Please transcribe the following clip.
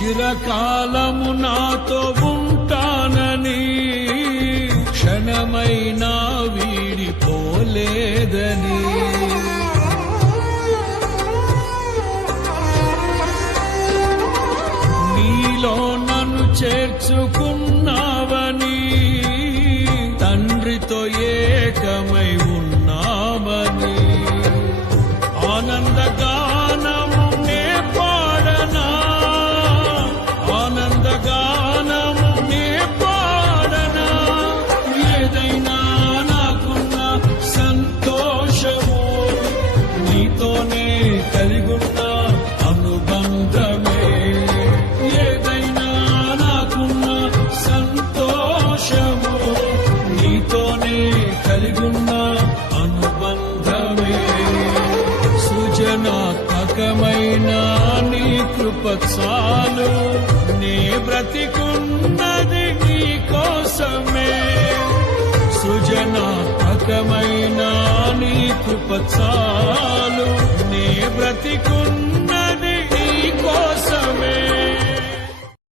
చిరకాలము నాతో ఉంటానని క్షణమైనా వీడిపోలేదని నీలో నన్ను చేర్చుకున్నావని తండ్రితో ఏకమై ఉన్నామని ఆనందగానము నే పాడనా ఆనందగానము నే పాడనా ఏదైనా నాకున్న సంతోషము నీతోనే కలిగున్న అనుబంధమే ఏదైనా నాకున్న సంతోషము నీతోనే కలిగున్న అనుబంధమే సృజనాత్మకమైన నీ కృప చాలు నే బ్రతికున్నది నీ కోసమే సృజనాత్మకమైన నీ కృప చాలు నే బ్రతికున్నది నీ కోసమే